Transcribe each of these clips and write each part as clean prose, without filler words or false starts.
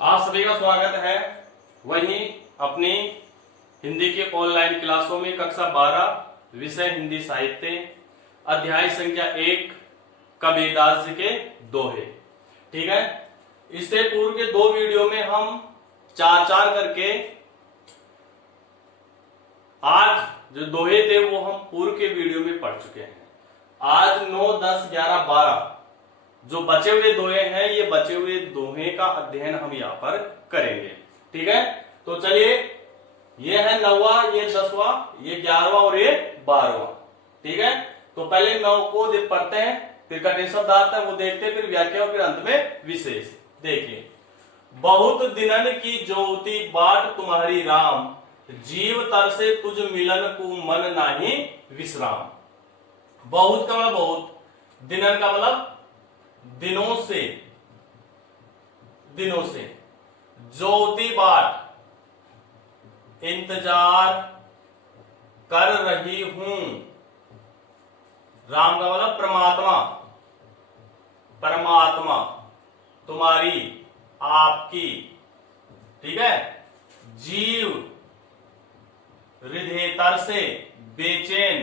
आप सभी का स्वागत है वही अपनी हिंदी के ऑनलाइन क्लासों में कक्षा 12 विषय हिंदी साहित्य अध्याय संख्या 1 कबीरदास जी के दोहे। ठीक है, इससे पूर्व के दो वीडियो में हम चार चार करके 8 जो दोहे थे वो हम पूर्व के वीडियो में पढ़ चुके हैं। आज 9, 10, 11, 12 जो बचे हुए दोहे हैं, ये बचे हुए दोहे का अध्ययन हम यहाँ पर करेंगे। ठीक है, तो चलिए, ये है 9वां, ये 10वां, ये 11वां और ये 12वां। ठीक है, तो पहले 9 को पढ़ते हैं, फिर कठिन शब्द आता है वो देखते हैं, फिर व्याख्या और फिर अंत में विशेष। देखिए, बहुत दिनन की ज्योति बाट तुम्हारी राम, जीव तरसे तुझ मिलन को मन नाही विश्राम। बहुत का मतलब बहुत, दिनन का मतलब दिनों से, ज्योति बाट इंतजार कर रही हूं। राम का मतलब परमात्मा तुम्हारी, आपकी। ठीक है, जीव हृदय से बेचैन,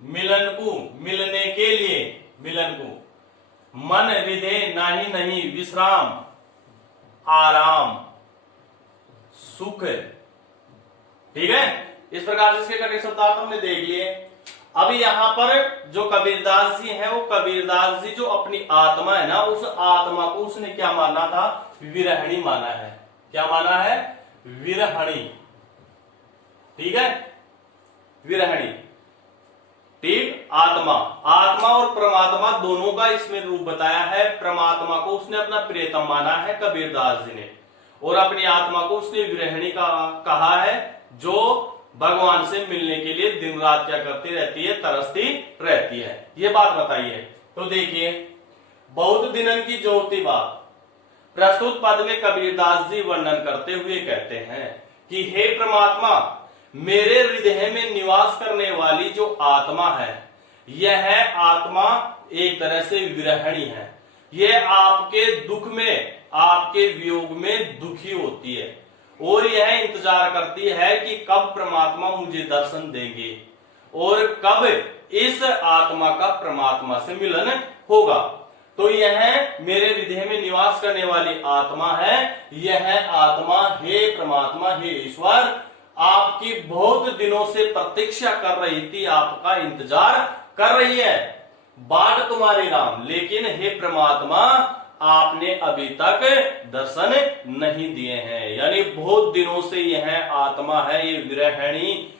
मिलन को, मिलने के लिए, मिलन को, मन हृदय नहीं विश्राम, आराम, सुख। ठीक है, इस प्रकार से इसके कठिन शब्दार्थ हमने देख लिए। अब यहाँ पर जो कबीरदास जी हैं, वो कबीरदास जी जो अपनी आत्मा है ना, उस आत्मा को उसने क्या माना था? विरहणी माना है। क्या माना है? विरहणी। ठीक है, विरहणी। ठीक, आत्मा और परमात्मा दोनों का इसमें रूप बताया है। परमात्मा को उसने अपना प्रियतम माना है कबीरदास जी ने, और अपनी आत्मा को उसने विरहणी का कहा है, जो भगवान से मिलने के लिए दिन रात क्या करती रहती है? तरसती रहती है। ये बात बताई है। तो देखिए, बहुत दिनन की ज्योति बात, प्रस्तुत पद में कबीरदास जी वर्णन करते हुए कहते हैं कि हे परमात्मा, मेरे हृदय में निवास करने वाली जो आत्मा है, यह आत्मा एक तरह से विरहणी है। यह आपके दुख में, आपके वियोग में दुखी होती है, और यह इंतजार करती है कि कब परमात्मा मुझे दर्शन देंगे और कब इस आत्मा का परमात्मा से मिलन होगा। तो यह मेरे हृदय में निवास करने वाली आत्मा है। यह आत्मा हे परमात्मा, हे ईश्वर, आपकी बहुत दिनों से प्रतीक्षा कर रही थी, आपका इंतजार कर रही है। बाट तुम्हारी राम, लेकिन हे परमात्मा, आपने अभी तक दर्शन नहीं दिए हैं। यानी बहुत दिनों से यह आत्मा है, ये विरहणी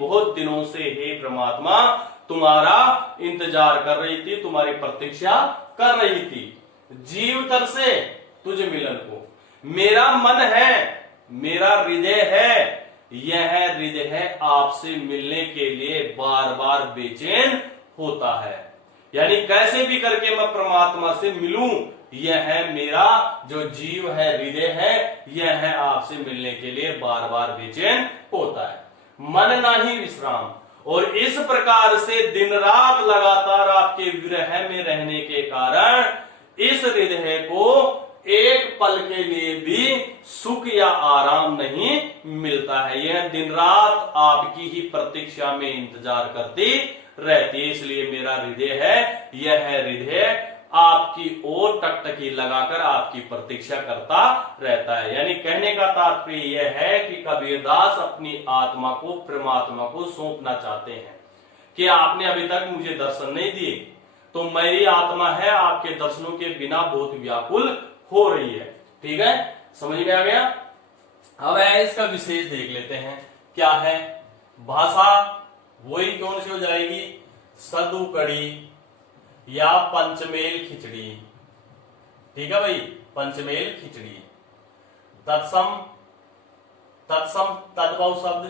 बहुत दिनों से हे परमात्मा तुम्हारा इंतजार कर रही थी, तुम्हारी प्रतीक्षा कर रही थी। जीव तरसे तुझ मिलन को, मेरा मन है, मेरा हृदय है, यह हृदय है आपसे मिलने के लिए बार बार बेचैन होता है। यानी कैसे भी करके मैं परमात्मा से मिलूं, यह मेरा जो जीव है, हृदय है, यह है आपसे मिलने के लिए बार बार बेचैन होता है। मन नाही विश्राम, और इस प्रकार से दिन रात लगातार आपके विरह में रहने के कारण इस हृदय को एक पल के लिए भी सुख या आराम नहीं मिलता है। यह दिन रात आपकी ही प्रतीक्षा में इंतजार करती रहती है। इसलिए मेरा हृदय है, यह हृदय आपकी ओर टकटकी लगाकर आपकी प्रतीक्षा करता रहता है। यानी कहने का तात्पर्य यह है कि कबीरदास अपनी आत्मा को परमात्मा को सौंपना चाहते हैं कि आपने अभी तक मुझे दर्शन नहीं दिए, तो मेरी आत्मा है आपके दर्शनों के बिना बहुत व्याकुल हो रही है। ठीक है, समझ में आ गया। अब है इसका विशेष देख लेते हैं, क्या है? भाषा वही कौन सी हो जाएगी? सदु कड़ी या पंचमेल खिचड़ी। ठीक है भाई, पंचमेल खिचड़ी। तत्सम, तद्भव शब्द,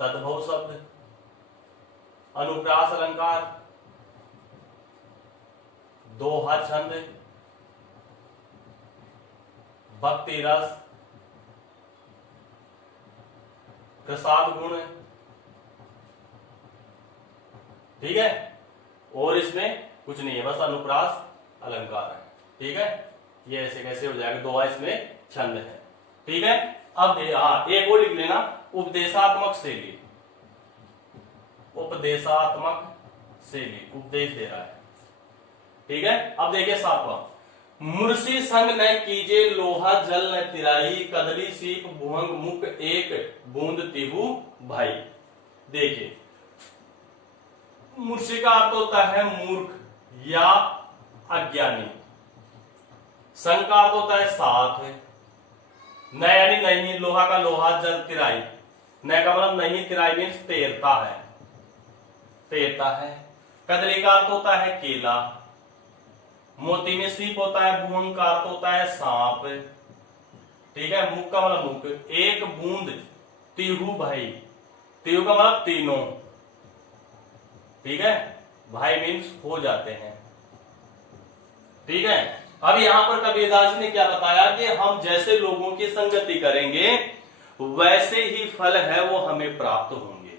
तद्भव शब्द, अनुप्रास अलंकार, दोहा छंद, भक्ति रस, प्रसाद गुण, ठीक है। और इसमें कुछ नहीं है, बस अनुप्रास अलंकार है। ठीक है, ये ऐसे कैसे हो जाएगा, दोहा इसमें छंद है। ठीक है, अब एक और लिख लेना, उपदेशात्मक शैली। उपदेशात्मक शैली, उपदेश दे रहा है। ठीक है, अब देखिए 7वां, मुर्सी संग न कीजे लोहा जल न तिराई, कदली सीप भुवंग मुख एक बूंद तिहु भाई। देखिए मुर्सी का अर्थ होता है मूर्ख या अज्ञानी, संग का अर्थ होता है साथ, न यानी नहीं, लोहा का लोहा, जल तिराई, न का मतलब नहीं, तिराई मीन्स तैरता है, तैरता है। कदली का अर्थ होता है केला, मोती में सीप होता है, भुवंग का अर्थ होता है सांप। ठीक है, मुख का मतलब मुख, एक बूंद तिहु भाई, तिहु का मतलब तीनों। ठीक है, भाई मीन्स हो जाते हैं। ठीक है, अब यहां पर कबीरदास जी ने क्या बताया कि हम जैसे लोगों की संगति करेंगे वैसे ही फल है वो हमें प्राप्त होंगे।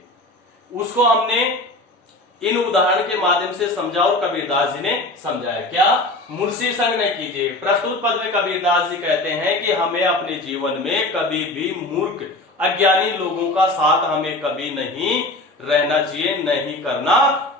उसको हमने इन उदाहरण के माध्यम से समझा और कबीरदास जी ने समझाया। क्या, मुर्सी संग न कीजिए। प्रस्तुत पद में कबीरदास जी कहते हैं कि हमें अपने जीवन में कभी भी मूर्ख अज्ञानी लोगों का साथ हमें कभी नहीं रहना चाहिए, नहीं करना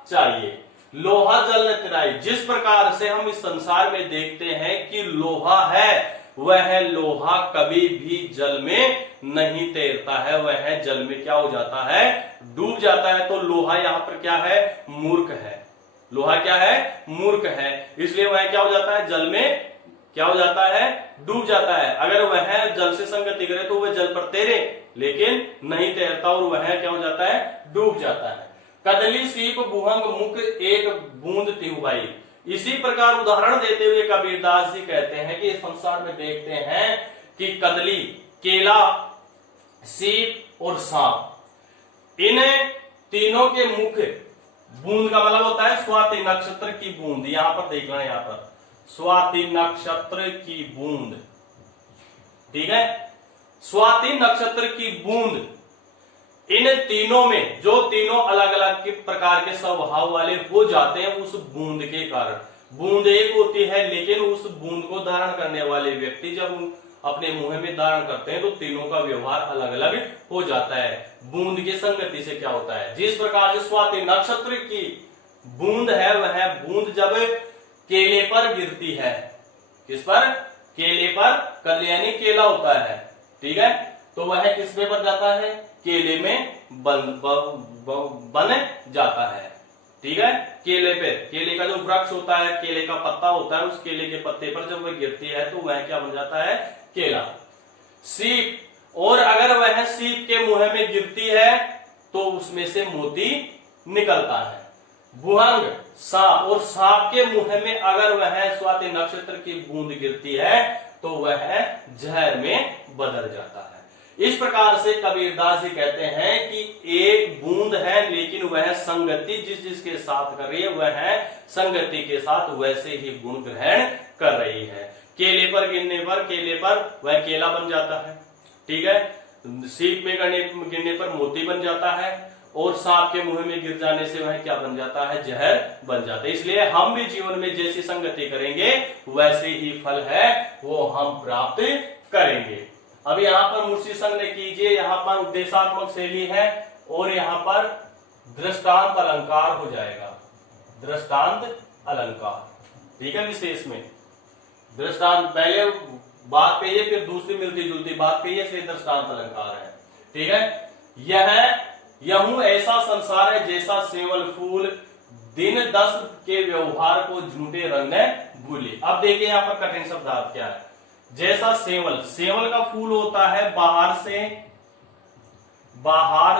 चाहिए। लोहा जल न तिराई, जिस प्रकार से हम इस संसार में देखते हैं कि लोहा है, वह लोहा कभी भी जल में नहीं तैरता है, वह जल में क्या हो जाता है, डूब जाता है। तो लोहा यहां पर क्या है, मूर्ख है। लोहा क्या है, मूर्ख है, इसलिए वह क्या हो जाता है, जल में क्या हो जाता है, डूब जाता है। अगर वह जल से संगति करे तो वह जल पर तैरे, लेकिन नहीं तैरता और वह क्या हो जाता है, डूब जाता है। कदली सीप भुवंग मुख एक बूंद तिहुबाई। इसी प्रकार उदाहरण देते हुए कबीरदास जी कहते हैं कि इस संसार में देखते हैं कि कदली, केला, सीप और सांप, इन तीनों के मुख, बूंद का मतलब होता है स्वाति नक्षत्र की बूंद। यहां पर देखना, यहां पर स्वाति नक्षत्र की बूंद। ठीक है, स्वाति नक्षत्र की बूंद, इन तीनों में जो तीनों अलग अलग प्रकार के स्वभाव वाले हो जाते हैं उस बूंद के कारण। बूंद एक होती है, लेकिन उस बूंद को धारण करने वाले व्यक्ति जब अपने मुंह में धारण करते हैं तो तीनों का व्यवहार अलग अलग हो जाता है। बूंद की संगति से क्या होता है, जिस प्रकार से स्वाति नक्षत्र की बूंद है, वह बूंद जब केले पर गिरती है, किस पर, केले पर, कदली यानी केला होता है। ठीक है, तो वह किस पे बन जाता है, केले में बन जाता है। ठीक है, केले पे, केले का जो वृक्ष होता है, केले का पत्ता होता है, उस केले के पत्ते पर जब वह गिरती है तो वह क्या बन जाता है, केला। सीप, और अगर वह सीप के मुंह में गिरती है तो उसमें से मोती निकलता है। भुवंग सांप, और सांप के मुंह में अगर वह स्वाति नक्षत्र की बूंद गिरती है तो वह जहर में बदल जाता है। इस प्रकार से कबीरदास जी कहते हैं कि एक बूंद है, लेकिन वह संगति जिस जिसके साथ कर रही है वह संगति के साथ वैसे ही गुण ग्रहण कर रही है। केले पर गिरने पर, केले पर वह केला बन जाता है। ठीक है, सीप में गिरने पर मोती बन जाता है, और सांप के मुंह में गिर जाने से वह क्या बन जाता है, जहर बन जाता है। इसलिए हम भी जीवन में जैसी संगति करेंगे वैसे ही फल है वो हम प्राप्त करेंगे। अब यहाँ पर मुर्सी संग ने कीजिए, यहाँ पर उपदेशात्मक शैली है, और यहाँ पर दृष्टांत अलंकार हो जाएगा, दृष्टांत अलंकार। ठीक है, विशेष में दृष्टांत, पहले बात कहिए फिर दूसरी मिलती जुलती बात कहिए, इसलिए दृष्टांत अलंकार है। ठीक है, यह यहूं ऐसा संसार है जैसा सेवल फूल, दिन 10 के व्यवहार को झूठे रंग ने भूले। अब देखिए यहाँ पर कठिन शब्दार्थ क्या है। जैसा सेवल, सेवल का फूल होता है बाहर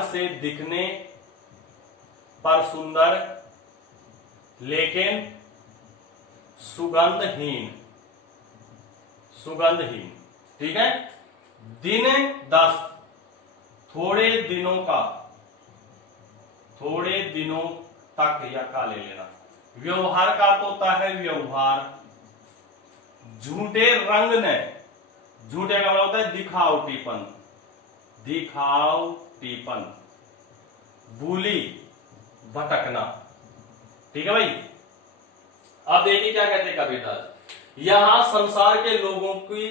से दिखने पर सुंदर, लेकिन सुगंधहीन। ठीक है, दिन 10, थोड़े दिनों तक, या का ले लेना। व्यवहार का तो होता है व्यवहार, झूठे रंग ने, झूठे का मतलब होता है दिखावटीपन, भूली, भटकना। ठीक है भाई। अब देखिए क्या कहते हैं कबीरदास, यहां संसार के लोगों की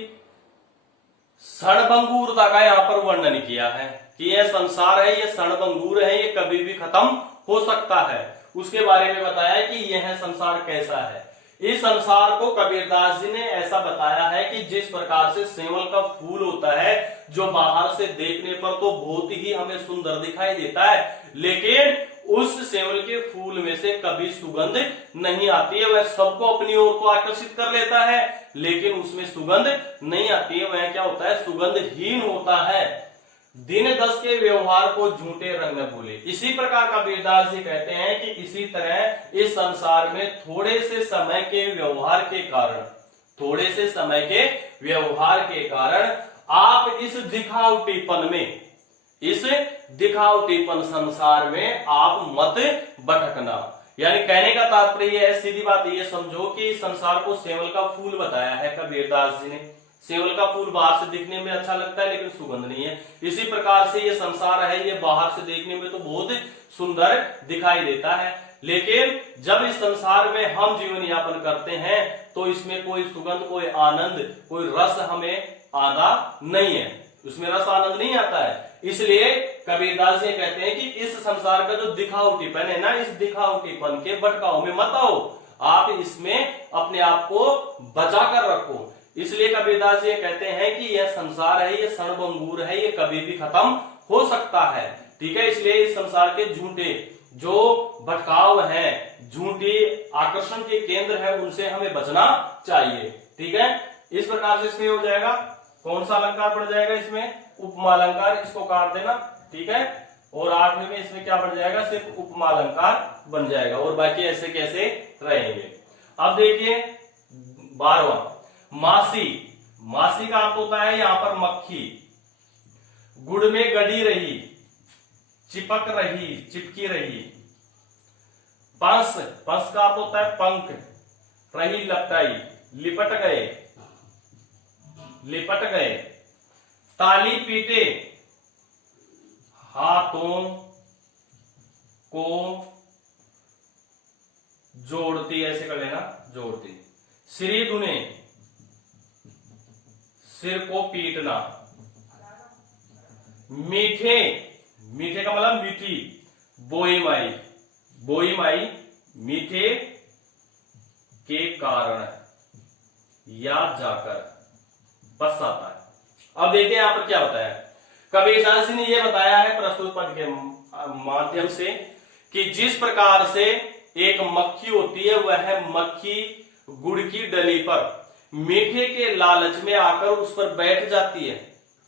क्षणभंगुरता का यहां पर वर्णन किया है कि यह संसार है, ये क्षणभंगुर है, ये कभी भी खत्म हो सकता है। उसके बारे में बताया है कि यह संसार कैसा है। इस संसार को कबीरदास जी ने ऐसा बताया है कि जिस प्रकार से सेवल का फूल होता है, जो बाहर से देखने पर तो बहुत ही हमें सुंदर दिखाई देता है, लेकिन उस सेवल के फूल में से कभी सुगंध नहीं आती है। वह सबको अपनी ओर को आकर्षित कर लेता है, लेकिन उसमें सुगंध नहीं आती है। वह क्या होता है, सुगंधहीन होता है। दिन 10 के व्यवहार को झूठे रंग में भूले। इसी प्रकार कबीरदास जी कहते हैं कि इसी तरह इस संसार में थोड़े से समय के व्यवहार के कारण, थोड़े से समय के व्यवहार के कारण आप इस दिखावटीपन में, इस दिखावटीपन संसार में आप मत भटकना। यानी कहने का तात्पर्य है, सीधी बात ये समझो कि इस संसार को सेवल का फूल बताया है कबीरदास जी ने। सेवल का फूल बाहर से दिखने में अच्छा लगता है, लेकिन सुगंध नहीं है। इसी प्रकार से ये संसार है, ये बाहर से देखने में तो बहुत सुंदर दिखाई देता है, लेकिन जब इस संसार में हम जीवन यापन करते हैं तो इसमें कोई सुगंध, कोई आनंद, कोई रस हमें आता नहीं है, उसमें रस आनंद नहीं आता है। इसलिए कबीरदास जी कहते हैं कि इस संसार का जो दिखावटीपन है ना, इस दिखावटीपन के भटकाव में मत आओ, आप इसमें अपने आप को बचा कर रखो। इसलिए कबीरदास जी कहते हैं कि यह संसार है, ये क्षणभंगुर है, ये कभी भी खत्म हो सकता है। ठीक है, इसलिए इस संसार के झूठे जो भटकाव है, झूठी आकर्षण के केंद्र है, उनसे हमें बचना चाहिए। ठीक है, इस प्रकार से इसमें हो जाएगा, कौन सा अलंकार बढ़ जाएगा इसमें, उपमा अलंकार, इसको काट देना। ठीक है, और 8वें में इसमें क्या बढ़ जाएगा, सिर्फ उपमा अलंकार बन जाएगा, और बाकी ऐसे कैसे रहेंगे। अब देखिए 12वां, मासी। मासी का अर्थ होता है यहां पर मक्खी। गुड़ में गड़ी रही, चिपक रही, चिपकी रही। पंस, पंस का अर्थ होता है पंख। रही लपटाई, लिपट गए, लिपट गए। ताली पीटे, हाथों को जोड़ती, ऐसे कर लेना, जोड़ती। सिरी धुने, सिर को पीटना। मीठे, मीठे का मतलब मीठी। बोई माई, बोई माई, मीठे के कारण या जाकर पछताता है। अब देखिए यहां पर क्या होता है, कबीरदास जी ने यह बताया है प्रस्तुत पद के माध्यम से कि जिस प्रकार से एक मक्खी होती है, वह मक्खी गुड़ की डली पर मीठे के लालच में आकर उस पर बैठ जाती है।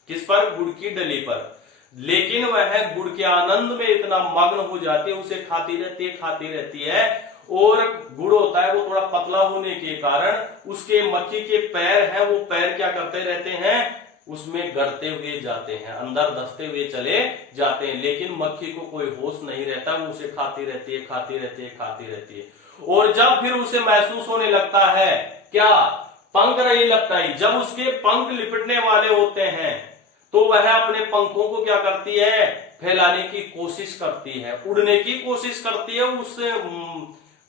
किस पर, गुड़ की डली पर। लेकिन वह गुड़ के आनंद में इतना मग्न हो जाती है, उसे खाती रहती है, खाती रहती है, और गुड़ होता है वो थोड़ा पतला होने के कारण उसके मक्खी के पैर हैं, वो पैर क्या करते रहते हैं, उसमें गड़ते हुए जाते हैं, अंदर धंसते हुए चले जाते हैं। लेकिन मक्खी को कोई होश नहीं रहता, वो उसे खाती रहती है, खाती रहती है, खाती रहती है। और जब फिर उसे महसूस होने लगता है क्या, पंख रही लपटाई, जब उसके पंख लिपटने वाले होते हैं तो वह अपने पंखों को क्या करती है, फैलाने की कोशिश करती है, उड़ने की कोशिश करती है उस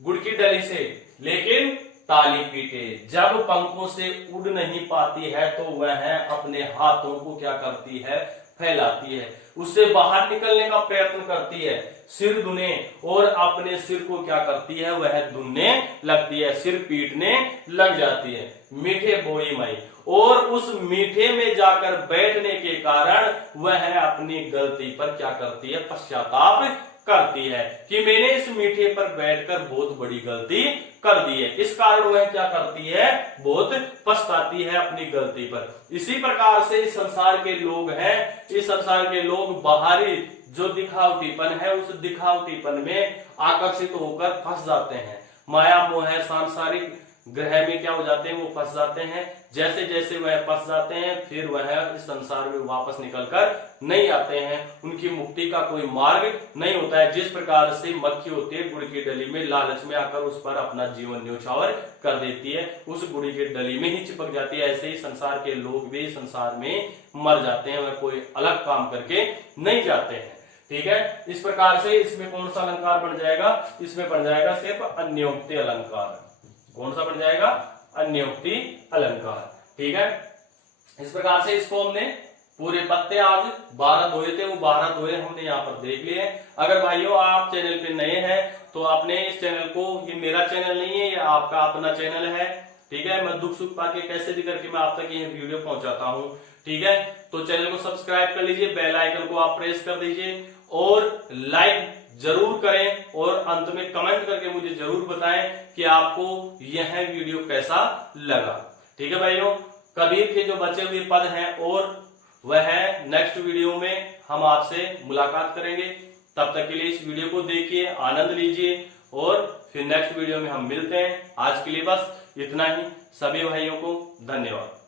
गुड़ की डली से। लेकिन ताली पीटे, जब पंखों से उड़ नहीं पाती है तो वह अपने हाथों को क्या करती है, फैलाती है, उससे बाहर निकलने का प्रयत्न करती है। सिर धुने, और अपने सिर को क्या करती है, वह धुनने लगती है, सिर पीटने लग जाती है। मीठे बोई माई, और उस मीठे में जाकर बैठने के कारण वह अपनी गलती पर क्या करती है, पश्चाताप करती है कि मैंने इस मीठे पर बैठकर बहुत बड़ी गलती कर दी है। इस कारण वह क्या करती है, बहुत पछताती है अपनी गलती पर। इसी प्रकार से इस संसार के लोग हैं, इस संसार के लोग बाहरी जो दिखावटीपन है, उस दिखावटीपन में आकर्षित होकर फंस जाते हैं। माया मोह सांसारिक ग्रह में क्या हो जाते हैं, वो फंस जाते हैं। जैसे जैसे वह फंस जाते हैं, फिर वह इस संसार में वापस निकलकर नहीं आते हैं, उनकी मुक्ति का कोई मार्ग नहीं होता है। जिस प्रकार से मक्खी होती है गुड़ की डली में, लालच में आकर उस पर अपना जीवन न्यौछावर कर देती है, उस गुड़ की डली में ही चिपक जाती है। ऐसे ही संसार के लोग भी संसार में मर जाते हैं, वह कोई अलग काम करके नहीं जाते हैं। ठीक है। इस प्रकार से इसमें कौन सा अलंकार बन जाएगा, इसमें बन जाएगा सिर्फ अन्योक्ति अलंकार। कौन सा बन जाएगा, अन्योक्ति अलंकार। ठीक है, इस प्रकार से इसको हमने पूरे पत्ते आज 12 धोए थे, वो 12 धोए हमने यहाँ पर देख लिए। अगर भाइयों आप चैनल पे नए हैं तो आपने इस चैनल को, ये मेरा चैनल नहीं है, ये आपका अपना चैनल है। ठीक है, मैं दुख सुख पाके कैसे भी करके मैं आप तक ये वीडियो पहुंचाता हूं। ठीक है, तो चैनल को सब्सक्राइब कर लीजिए, बेल आइकन को आप प्रेस कर दीजिए और लाइक जरूर करें और अंत में कमेंट करके मुझे जरूर बताएं कि आपको यह वीडियो कैसा लगा। ठीक है भाइयों, कबीर के जो बचे हुए पद हैं और वह नेक्स्ट वीडियो में हम आपसे मुलाकात करेंगे। तब तक के लिए इस वीडियो को देखिए, आनंद लीजिए और फिर नेक्स्ट वीडियो में हम मिलते हैं। आज के लिए बस इतना ही। सभी भाइयों को धन्यवाद।